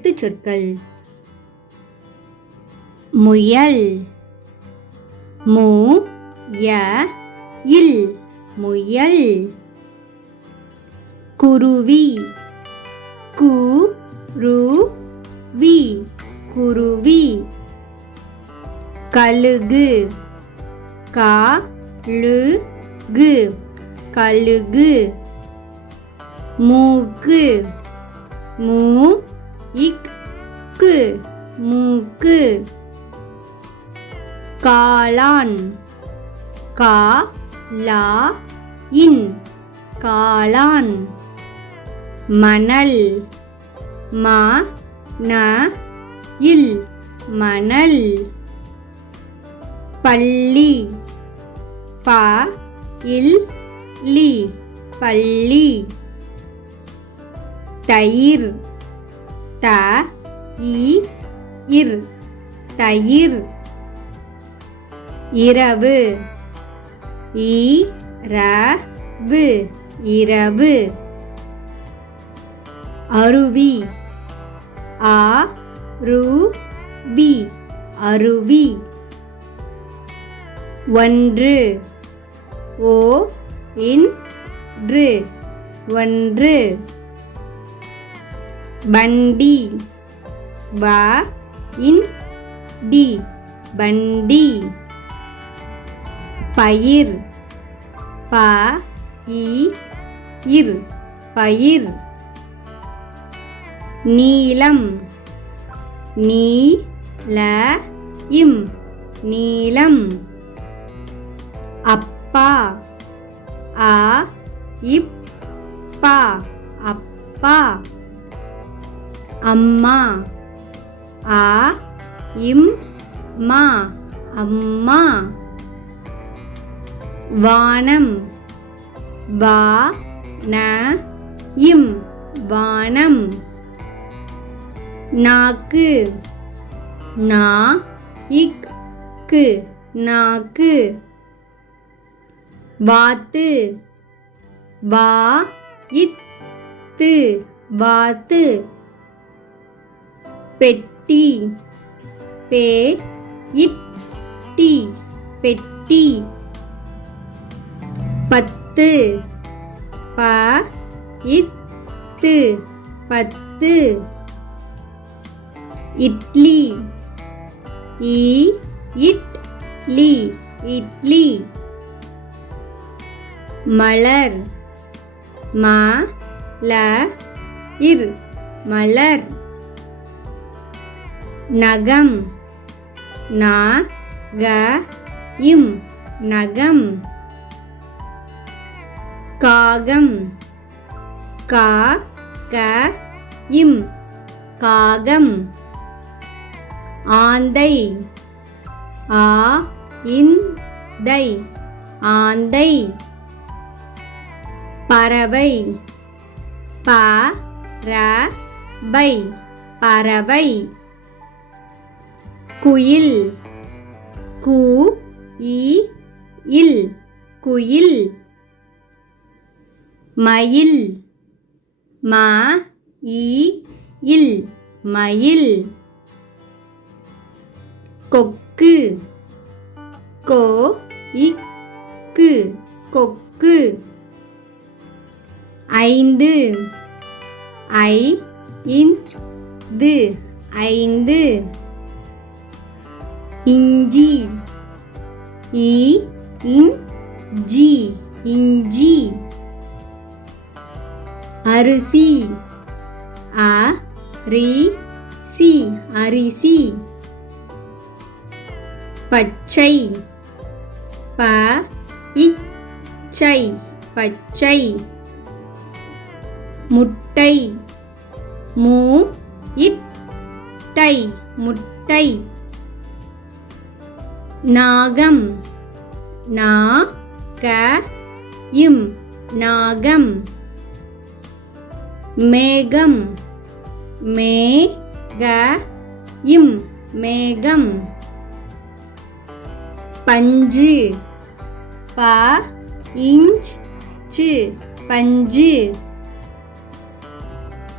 மெய்யெழுத்துச் சொற்கள். முயல். மு ய இல் முயல். குருவி. கு ரு வி குருவி. கழுகு. கா ழு கு கழுகு. மூக்கு. மூ இக் கு மூக்கு. காளான். கா லா இன் காளான். மணல். மா ந இல் மணல். பள்ளி. ப இல் லி பள்ளி. தயிர். த இ இர் தயிர். இரவு. இ ர வு இரவு. அருவி. ஆ ரு வி அருவி. ஒன்று. ஓ இன் று ஒன்று. வண்டி. வ இன் டி வண்டி. பயிர். ப இ இர் பயிர். நீலம். நீ ல இம் நீலம். அப்பா. ஆ இப் பா அப்பா. அம்மா. ஆ இம் மா அம்மா. வானம். வா ந இம் வானம். நாக்கு. நா இக் கு நாக்கு. வாத்து. வா இத் து வாத்து. பெட்டி. பே இட் டி பெட்டி. பத்து. ப இத் து பத்து. இட்லி. இ இட் லி இட்லி. மலர். ம ல இர் மலர். நகம். நா க இம் நகம். காகம். கா க இம் காகம். ஆந்தை. ஆ இன் தை ஆந்தை. பறவை. ப ர வை பறவை. குயில். கு இ இல் குயில். மயில். ம இ இல் மயில். கொக்கு. கோ இக் கு கொக்கு. ஐந்து. ஐ இன் து ஐந்து. இஞ்சி. இ இன் ஜி இஞ்சி. அரிசி. அ ரி சி அரிசி. பச்சை. ப இச் சை பச்சை. முட்டை. மு இட் டை முட்டை. நாகம். நா க இம் நாகம். மேகம். மே க இம் மேகம். பஞ்சு. ப இஞ்ச் சு பஞ்சு.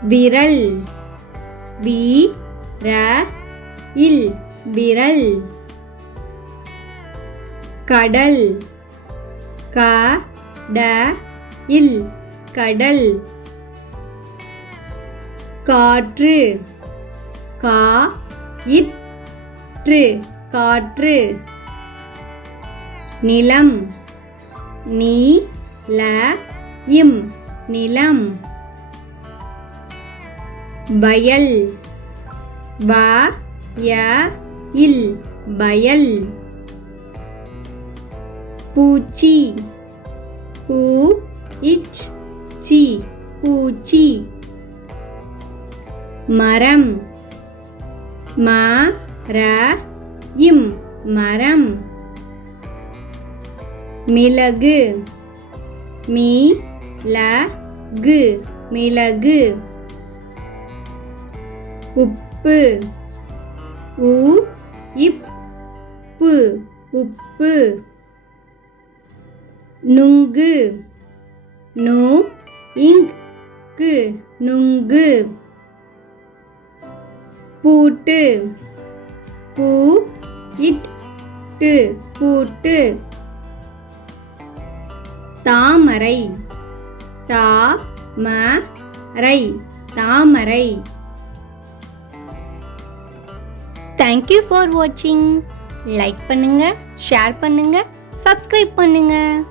விரல். இல் விரல். கடல் இல் கடல். காற்று காற்று. நிலம் நிலம். வயல் வயல். பூச்சி பூச்சி. மரம் மரம். மிளகு மிளகு. உப்பு உப்பு. நுங்கு நுங்கு. பூட்டு பூட்டு. தாமரை தாமரை. Thank you for watching. Like பண்ணுங்க, ஷேர் பண்ணுங்க, சப்ஸ்கிரைப் பண்ணுங்க.